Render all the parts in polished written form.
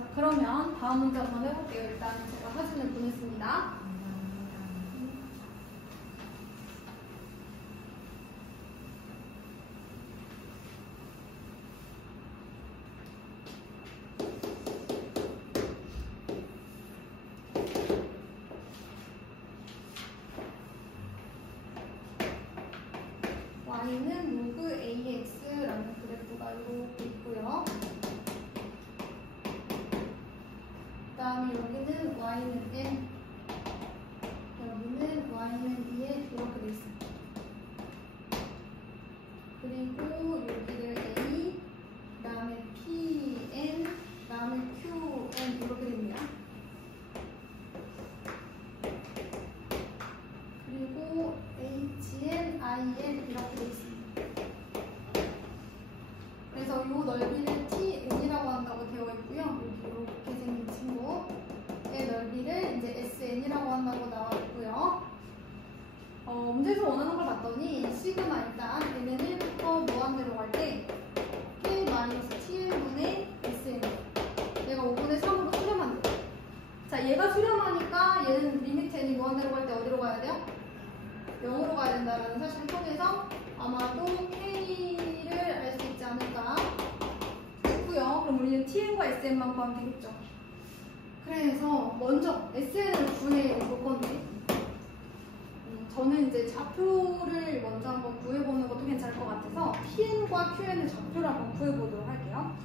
자, 그러면 다음 문제 한번 해볼게요. 일단 제가 사진을 보냈습니다. y는 로그 ax라는 그래프가 이렇게 있고요. 그 다음에 여기는 y는 n, 여기는 y는 2n 이렇게 돼 있습니다. 그리고 여기를 a, 그 다음에 pn, 그 다음에 qn 이렇게 됩니다. 그리고 hn, in 이렇게 돼 있습니다. 그래서 이 넓이를 tn이라고 한다고 되어 있고요. 여기 이렇게 생긴 친구의 넓이를 이제 sn이라고 한다고 나와 있고요. 문제에서 원하는 걸 봤더니 시그마 일단 n은 1부터 무한대로 갈 때 k-tn분의 sn 얘가 5분의 3으로 수렴한다. 자, 얘가 수렴하니까 얘는 리미트 n이 무한대로 갈 때 어디로 가야 돼요? 0으로 가야 된다는 사실을 통해서 아마도 K를 알 수 있지 않을까 싶고요. 그럼 우리는 TN과 SN만 구하면 되겠죠. 그래서 먼저 SN을 구해 볼 건데 저는 이제 좌표를 먼저 한번 구해보는 것도 괜찮을 것 같아서 PN과 QN의 좌표를 한번 구해보도록 할게요.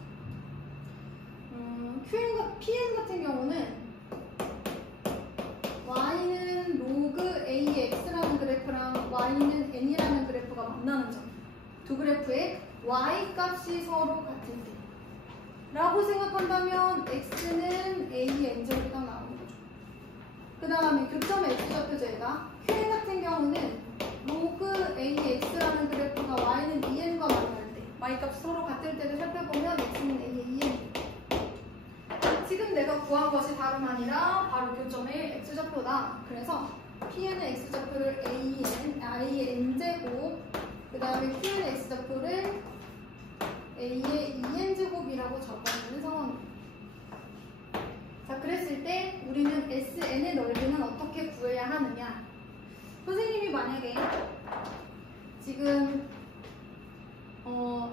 PN 같은 경우는 y는 로그 AX라는 그래프랑 y는 n이라는 그래프가 만나는 점. 두 그래프의 y 값이 서로 같을 때 라고 생각한다면 x는 AN제곱이 딱 나오는 거죠. 그 다음에 교점의 x좌표죠. 얘가 QN 같은 경우는 로그 AX라는 그래프가 y는 EN과 만날 때 y 값이 서로 같을 때를 살펴보면 x는 AEN. 지금 내가 구한 것이 다름 아니라 바로 교점의 x좌표다. 그래서 Pn의 x좌표를 A의 n제곱, 그 다음에 Q의 x좌표를 A의 2n제곱이라고 적어주는 상황입니다. 자, 그랬을 때 우리는 SN의 넓이는 어떻게 구해야 하느냐? 선생님이 만약에 지금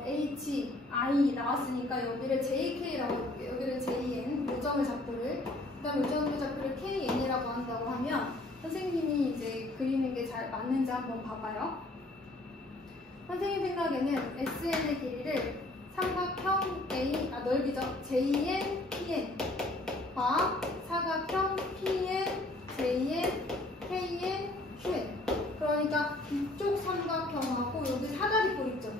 H, I 나왔으니까 여기를 JK라고 해볼게요. 여기를 JN, 요점의 좌표를, 그 다음 요점의 좌표를 KN이라고 한다고 하면 선생님이 이제 그리는 게 잘 맞는지 한번 봐봐요. 선생님 생각에는 SN의 길이를 삼각형 넓이죠. JN, PN과 사각형 PN, JN, KN, QN. 그러니까 이쪽 삼각형하고 여기 사다리꼴 있죠.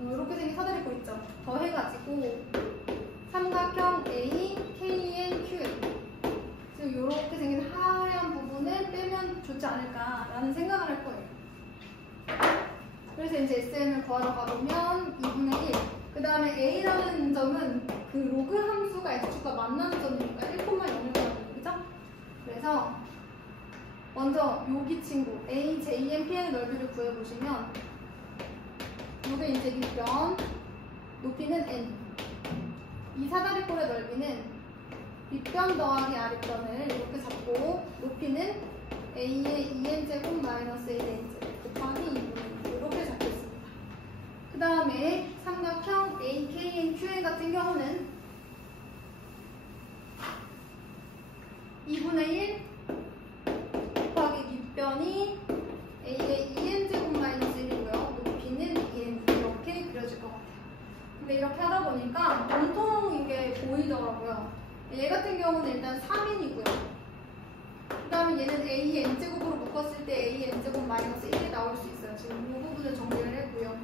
이렇게 생긴 사다리꼴 있죠. 더해가지고 삼각형 A, KN, QN. 지금 이렇게 생긴 하얀 부분을 빼면 좋지 않을까라는 생각을 할 거예요. 그래서 이제 SN을 구하러 가보면 2분의 1. 그 다음에 A라는 점은 그 로그 함수가 X축과 만나는 점이니까 1,0을 구하는 그죠? 그래서 먼저 여기 친구 A, JN, PN의 넓이를 구해보시면 이게 이제 밑변, 높이는 n. 이 사다리꼴의 넓이는 밑변 더하기 아랫변을 이렇게 잡고 높이는 a의 2n제곱 마이너스 1n제곱 곱하기 2분의 1 이렇게 잡겠습니다. 그 다음에 삼각형 AKN, QN 같은 경우는 2분의 1 곱하기 밑변이 a의 2n제곱 마이너스 1이고요. 높이는 2n 이렇게 그려질 것 같아요. 근데 이렇게 하다 보니까 공통인 게 보이더라고요. 얘 같은 경우는 일단 3n이고요. 그 다음에 얘는 a n제곱으로 묶었을 때 a n제곱 마이너스 1이 나올 수 있어요. 지금 이 부분을 정리를 했고요.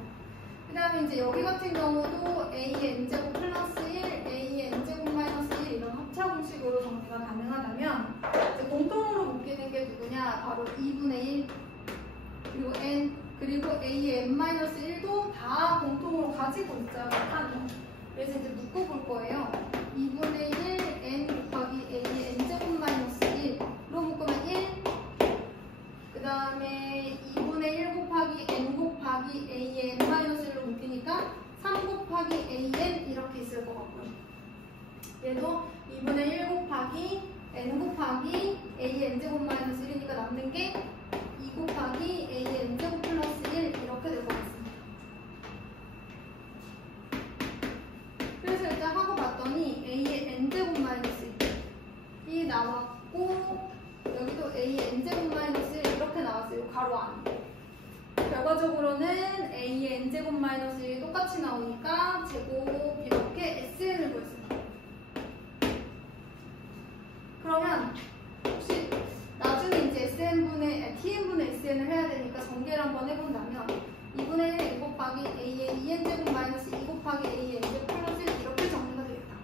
그 다음에 이제 여기 같은 경우도 a n제곱 플러스 1, a n제곱 마이너스 1 이런 합차 공식으로 정리가 가능하다면 이제 공통으로 묶이는 게 누구냐? 바로 2분의 1 그리고 n 그리고 a의 n-1도 다 공통으로 가지고 있어요. 그래서 이제 묶어볼 거예요. 2분의 1 n 곱하기 a의 n제곱 마이너스 1로 묶으면 1. 그 다음에 2분의 1 곱하기 n 곱하기 a의 n-1로 묶이니까 3 곱하기 an 이렇게 있을 것 같고요. 얘도 2분의 1 곱하기 n 곱하기 a n제곱 마이너스 1이니까 남는 게 2 곱하기 a n제곱 플러스 1 이렇게 될 것 같습니다. 그래서 일단 하고 봤더니 a의 n제곱 마이너스 1이 나왔고 여기도 a의 n제곱 마이너스 1 이렇게 나왔어요. 가로 안. 결과적으로는 a의 n제곱 마이너스 1이 똑같이 나오니까 제곱 이렇게 sn을 구했습니다. 그러면 혹시 나중에 이제 tn분의 sn을 해야 되니까 전개를 한번 해본다면 2분의 1 곱하기 a의 2n제곱 마이너스 2 곱하기 a의 n제곱 플러스 1 이렇게 정리가 되겠다.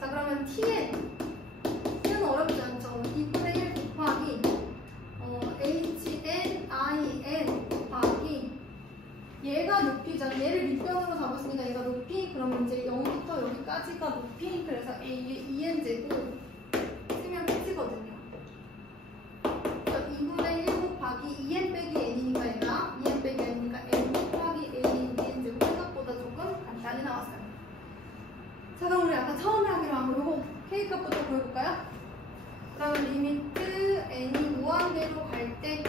자 그러면 tn은 어렵지 않죠. 2분의 1 곱하기 hnin 곱하기 얘가 높이잖아. 얘를 밑변으로 잡았으니까 얘가 높이. 그러면 이제 0부터 여기까지가 높이. 그래서 a의 2n제곱 쓰면 끝이거든요. 2분의 1 곱하기 2n 빼기 n이니까 얘가 2n 빼기 n이니까 n 곱하기 a의 2n제곱 생각보다 조금 간단히 나왔어요. 자 그럼 우리 아까 처음에 하기로 한 거 요거 k값부터 구해볼까요? 그러면 리미트 n이 무한대로 갈 때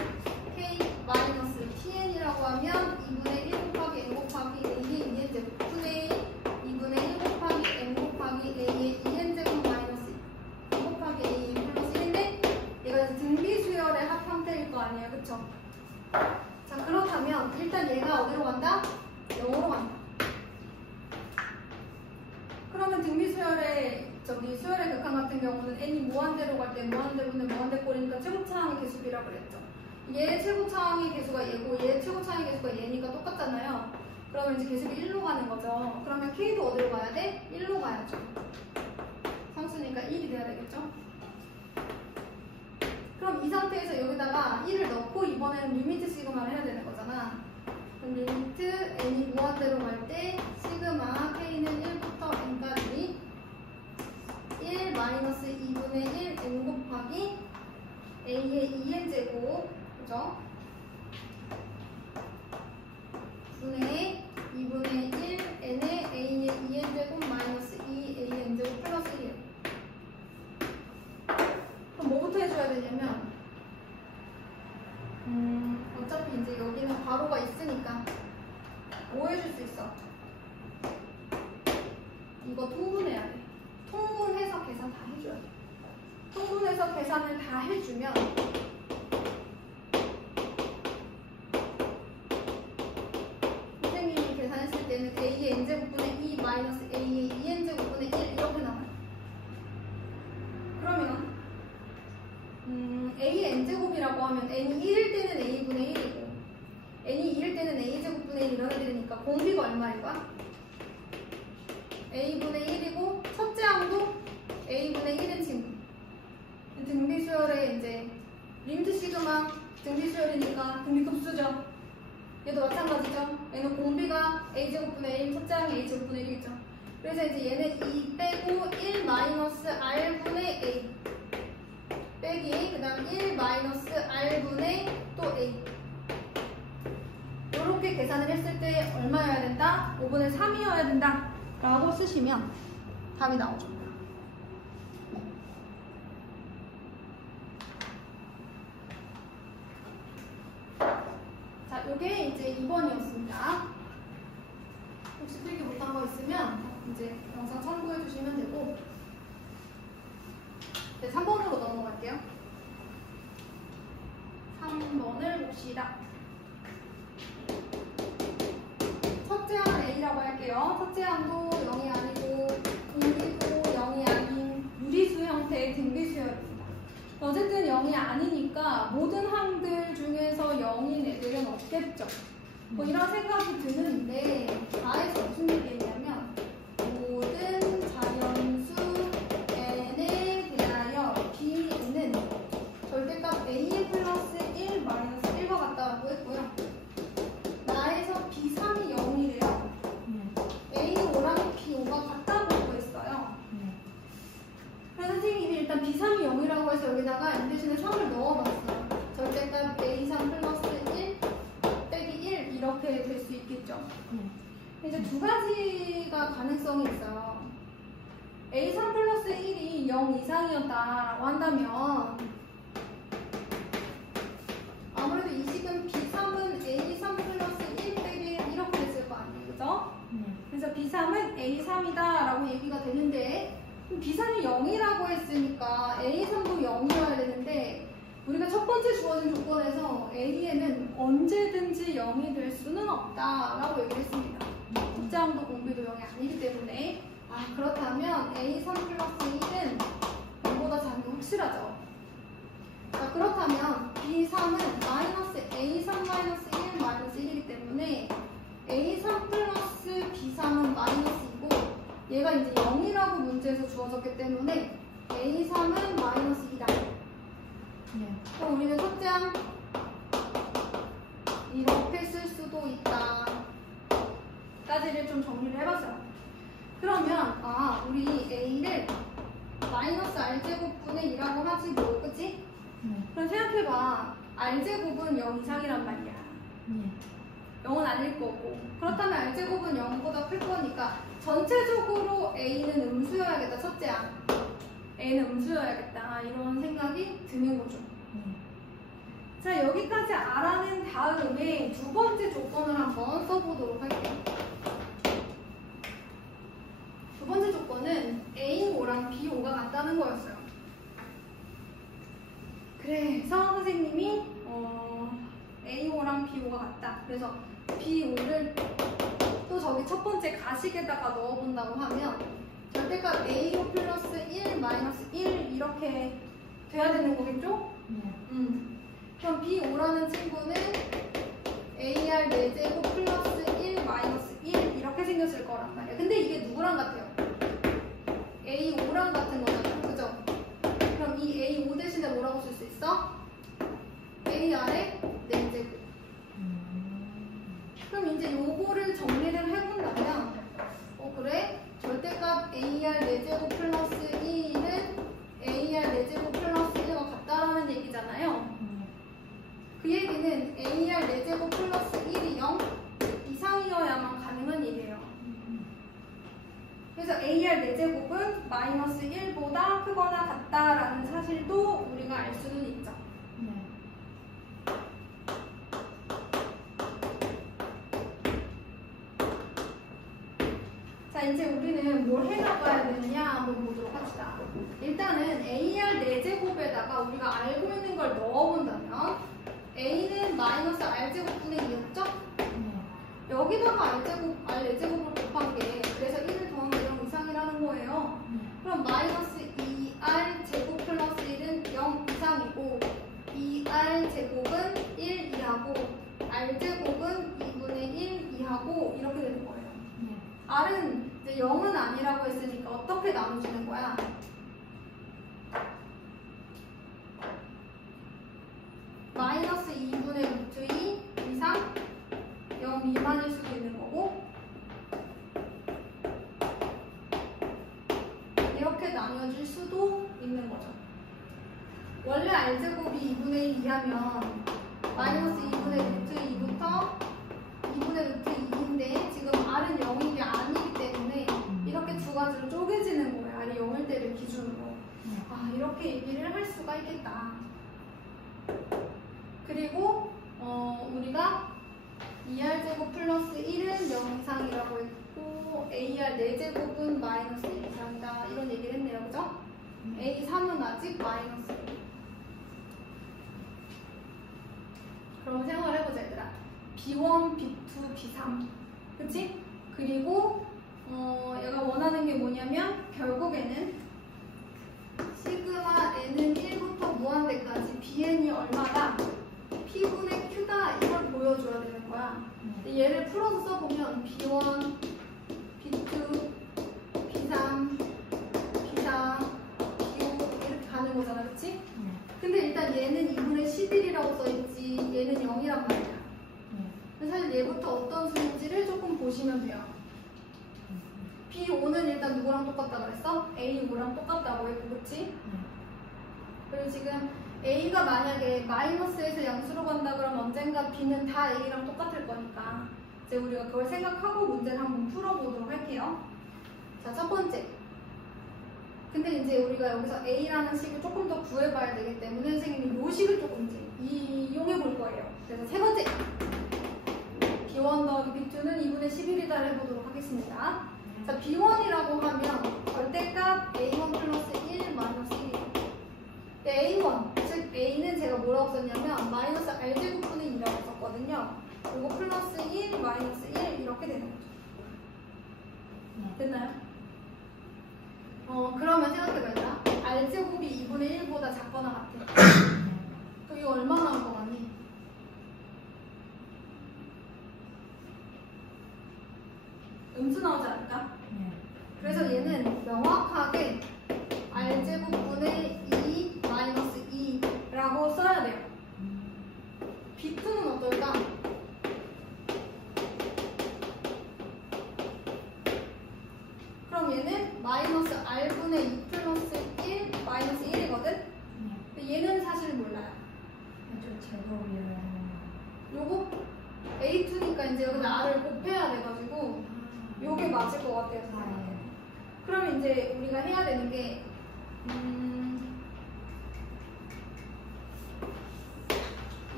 k 마이너스 tn이라고 하면 2분의 1 곱하기 n 곱하기 a의 2n제곱 분의 2분의 1 곱하기 n 곱하기 a의 2n제곱 마이너스 2 곱하기 a의 플러스 1인데 얘가 등비수열의 합 형태일 거 아니에요, 그쵸? 자 그렇다면 일단 얘가 어디로 간다? 0으로 간다. 그러면 등비수열의 수열의 극한 같은 경우는 n이 무한대로 갈 때 무한대분의 무한대꼴이니까 최고차항의 계수비라고 그랬죠. 얘 최고차항의 계수가 얘고 얘 최고차항의 계수가 얘니까 똑같잖아요. 그러면 이제 계수비 1로 가는 거죠. 그러면 k도 어디로 가야 돼? 1로 가야죠. 상수니까 1이 돼야 되겠죠. 그럼 이 상태에서 여기다가 1을 넣고 이번에는 리미트 시그마를 해야 되는 거잖아. 그럼 리미트 n이 무한대로 갈 때 시그마 k는 1부터 n까지 1 마이너스 2분의 1 n 곱하기 a의 2n제곱 그죠? 분의 2분의 1 n의 a의 2n제곱 마이너스 2 an제곱 플러스 1이에요. 그럼 뭐부터 해줘야 되냐면 어차피 이제 여기는 괄호가 있으니까 뭐 해줄 수 있어? 이거 통분해야 돼. 통분해서 계산 다 해줘야 돼. 통분해서 계산을 다 해주면 선생님이 계산했을 때는 a의 n제곱분의 2 마이너스 a의 2n제곱분의 1 이렇게 나와요. 그러면 a의 n제곱이라고 하면 n이 1일 때는 a분의 1이고 n이 2일 때는 a제곱분의 1 이렇게 되니까 공비가 얼마일 거야? a분의 1이고 첫째 항도 a분의 1인 친구. 등비수열의 이제 리미트 시그마 등비수열이니까 등비급수죠. 얘도 마찬가지죠. 얘는 공비가 a제곱분의 1, 첫째 항이 a제곱분의 1이죠. 그래서 이제 얘는 2 빼고 1 마이너스 r분의 a 빼기 그 다음 1 마이너스 r분의 또 a 이렇게 계산을 했을 때 얼마여야 된다? 5분의 3이어야 된다 라고 쓰시면 답이 나오죠. 자, 요게 이제 2번이었습니다. 혹시 필기 못한 거 있으면 이제 영상 참고해 주시면 되고 이제 3번으로 넘어갈게요. 3번을 봅시다. 첫째 항 A라고 할게요. 첫째 항도 0이 아니고 공비도 0이 아닌 유리수 형태의 등비수열입니다. 어쨌든 0이 아니니까 모든 항들 중에서 0인 애들은 없겠죠. 뭐 이런 생각이 드는데 다에서 무슨 얘기냐면 모든 자연수 n에 대하여 b는 절대값 a 플러스 1 마이너스 1과 같다라고 했고요. 나에서 b3이 0이래요. a5랑 b5가 같다고 했어요. 그래서 선생님이 일단 b3이 0이라고 해서 여기다가 n 대신에 3을 넣어봤어요. 절대값 a3 플러스 1 빼기 1 이렇게 될 수 있겠죠. 이제 두 가지가 가능성이 있어요. A3 이상이었다라고 한다면 아무래도 이 식은 B3은 A3 플러스 1 빼기 이렇게 됐을 거 아니에요, 그죠? 그래서 B3은 A3이다라고 얘기가 되는데 B3이 0이라고 했으니까 A3도 0이어야 되는데 우리가 첫 번째 주어진 조건에서 A에는 언제든지 0이 될 수는 없다라고 얘기했습니다. 입장도 공비도 0이 아니기 때문에 그렇다면 A3 플러스 1은 0보다 작은 게 확실하죠. 자, 그렇다면 B3은 마이너스 A3 마이너스 1 마이너스 1이기 때문에 A3 플러스 B3은 마이너스이고 얘가 이제 0이라고 문제에서 주어졌기 때문에 A3은 마이너스 2다. 그럼 우리는 첫째항 이렇게 쓸 수도 있다 까지를 좀 정리를 해봤어요. 그러면 우리 A를 마이너스 R제곱분의 2라고 하지 뭐, 그치? 그럼 생각해봐. R제곱은 0 이상이란 말이야. 0은 아닐 거고 그렇다면 R제곱은 0보다 클 거니까 전체적으로 A는 음수여야겠다. 첫째야 A는 음수여야겠다 이런 생각이 드는 거죠. 자, 여기까지 알아낸 다음에 두 번째 조건을 한번 써보도록 할게요. 두 번째 조건은 A5랑 B5가 같다는 거였어요. 그래서 선생님이 A5랑 B5가 같다. 그래서 B5를 또 저기 첫 번째 가식에다가 넣어본다고 하면 절대값 A5 플러스 1 마이너스 1 이렇게 돼야 되는 거겠죠? 그럼 B5라는 친구는 AR 4제곱 플러스 1 마이너스 1 이렇게 생겼을 거란 말이야. 근데 이게 누구랑 같아요? A5랑 같은 거잖아요. 그죠? 그럼 이 A5 대신에 뭐라고 쓸 수 있어? AR의 4제곱. 그럼 이제 요거를 정리를 해본다면 그래? 절대값 AR 4제곱 플러스 2는 AR 4제곱 플러스 1과 같다라는 얘기잖아요. 그 얘기는 AR 4제곱 플러스 1이 0 이상이어야만 가능한 얘기예요. 그래서 AR 4제곱은 마이너스 1보다 크거나 같다라는 사실도 우리가 알 수는 있죠. 자, 이제 우리는 뭘 해나가야 되느냐 한번 보도록 합시다. 일단은 AR 4제곱에다가 우리가 알고 있는 걸 넣어본다면 A는 마이너스 R제곱분의 2였죠? 여기다가 R4제곱을 곱한 게 그래서 1을 더한 게 0 이상이라는 거예요. 그럼 마이너스 2R 제곱 플러스 1은 0 이상이고 2R 제곱은 1 이하고 R제곱은 2분의 1 이하고 이렇게 되는 거예요. R은 이제 0은 아니라고 했으니까 어떻게 나눠주는 거야? 마이너스 2분의 루트 2 이상 0 미만일 수도 있는 거고 이렇게 나눠줄 수도 있는 거죠. 원래 R제곱이 2분의 1 이하면 마이너스 2분의 루트 2부터 2분의 루트 2인데 지금 R은 0인 게 아니기 때문에 이렇게 두 가지로 쪼개지는 거예요. R이 0일 때를 기준으로. 이렇게 얘기를 할 수가 있겠다. 그리고 우리가 2R제곱 플러스 1은 0 이상이라고 했고 AR 4제곱은 마이너스 1 이상이다 이런 얘기를 했네요. 그죠? A3은 아직 마이너스 1. 그럼 생각을 해보자 얘들아. B1, B2, B3 그치? 그리고 얘가 원하는 게 뭐냐면 결국에는 시그마 n은 1부터 무한대까지 bn이 얼마다 p분의 q다 이걸 보여줘야 되는 거야. 근데 얘를 풀어서 써보면 b1, b2, b3, b4, b5 이렇게 가는 거잖아. 그치? 근데 일단 얘는 2분의 11이라고 써있지 얘는 0이란 말이야. 근데 사실 얘부터 어떤 수인지를 조금 보시면 돼요. B5는 일단 누구랑 똑같다 그랬어? A5랑 똑같다고 했고, 그치? 그리고 지금 A가 만약에 마이너스에서 양수로 간다 그러면 언젠가 B는 다 A랑 똑같을 거니까 이제 우리가 그걸 생각하고 문제를 한번 풀어보도록 할게요. 자, 첫 번째. 근데 이제 우리가 여기서 A라는 식을 조금 더 구해봐야 되기 때문에 선생님이 이 식을 조금 이제 이용해 볼 거예요. 그래서 세 번째 B1 더하기 B2는 2분의 11이다 해보도록 하겠습니다. 자, B1이라고 하면 절대값 A1 플러스 1 마이너스 1이에요. A1, 즉 A는 제가 뭐라고 썼냐면 마이너스 R제곱분의 2라고 썼거든요. 그리고 플러스 1, 마이너스 1 이렇게 되는 거죠. 됐나요? 그러면 생각해봐요. R제곱이 2분의 1보다 작거나 같아. 그럼 이거 얼마 나올 것 같니? 음수 나오지 않을까? 그래서 얘는 명확하게 R제곱분의 2 마이너스 2라고 써야 돼요. B2는 어떨까? 그럼 얘는 마이너스 R분의 2 플러스 1 마이너스 1이거든? 근데 얘는 사실 몰라요. 제곱이요. 요거 A2니까 이제 여기서 R을 곱해야 돼가지고 요게 맞을 것 같아요. 그럼 이제 우리가 해야 되는 게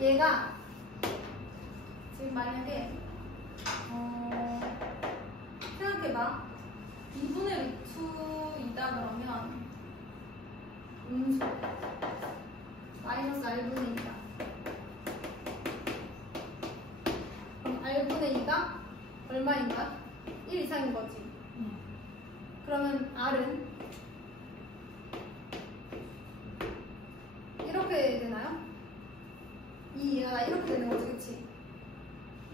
얘가 지금 만약에 생각해봐. 2분의 루트이다 그러면 음수 마이너스 R분의 2다. 그럼 R분의 2가 얼마인가? 1 이상인 거지. 그러면 R은 이렇게 되나요? 2가 이렇게 되는 거지, 그치?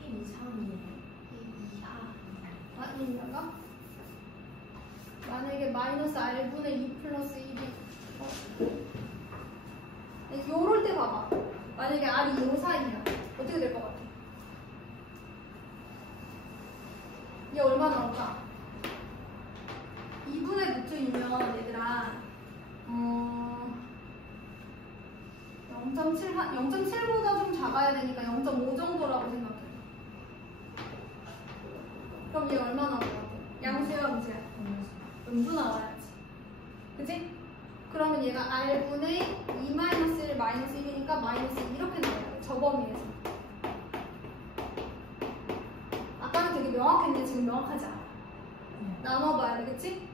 1 이상이에요. 2 이하. 1 이하가? 만약에 마이너스 R분의 2 플러스 1이 요럴 때 봐봐. 만약에 R이 요 사이야. 어떻게 될 것 같아? 얘 얼마 나올까? 2분의 루트이면 얘들아 0.7보다 좀 작아야 되니까 0.5 정도라고 생각해. 그럼 얘 얼마 나올 것 같아? 양수야 음수야? 음수 나와야지. 그치? 그러면 얘가 R분의 2 마이너스 1 마이너스 1이니까 마이너스 2 이렇게 나와요. 저 범위에서. 아까는 되게 명확했는데 지금 명확하지 않아. 나눠봐야 돼, 그치?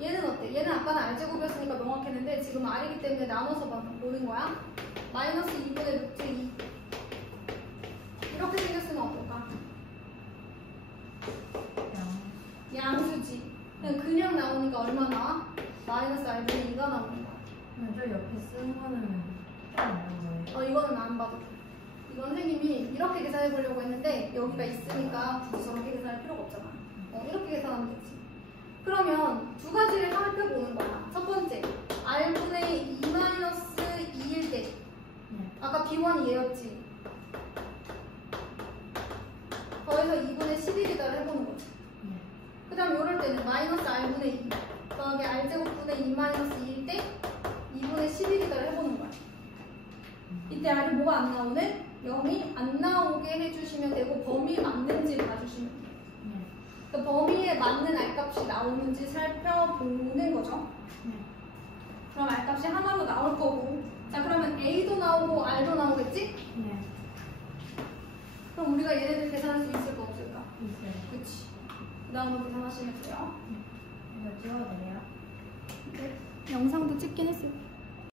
얘는 어때? 얘는 아까는 R제곱이었으니까 명확했는데 지금 R이기 때문에 나눠서 보는 거야. 마이너스 2분의 루트 2 이렇게 생겼으면 어떨까? 양수지. 그냥 나오니까 얼마 나와? 마이너스 R분의 2가 나오는 거야. 저 옆에 쓴 거는 좀 어려운 거예요. 이거는 안 봐도 돼. 이건 선생님이 이렇게 계산해 보려고 했는데 여기가 있으니까 굳이 저렇게 계산할 필요가 없잖아. 이렇게 계산하면 되지. 그러면 두 가지를 살펴보는 거야. 첫 번째, R분의 2 마이너스 2일 때 아까 B1이 얘였지. 더해서 2분의 11이다를 해보는 거지. 그 다음 요럴 때는 마이너스 R분의 2 더하기 R제곱분의 2 마이너스 2일 때 2분의 11이다를 해보는 거야. 이때 R이 뭐가 안 나오는? 0이 안 나오게 해주시면 되고 범위 맞는지 봐주시면 돼요. 그 범위에 맞는 R값이 나오는지 살펴보는 거죠. 그럼 R값이 하나로 나올 거고, 자 그러면 A도 나오고 R도 나오겠지? 그럼 우리가 얘네들 계산할 수 있을까 없을까? 있어요. 그치. 그 다음으로 계산하시면 돼요. 이거 찍어도 돼요? 네. 영상도 찍긴 했어요.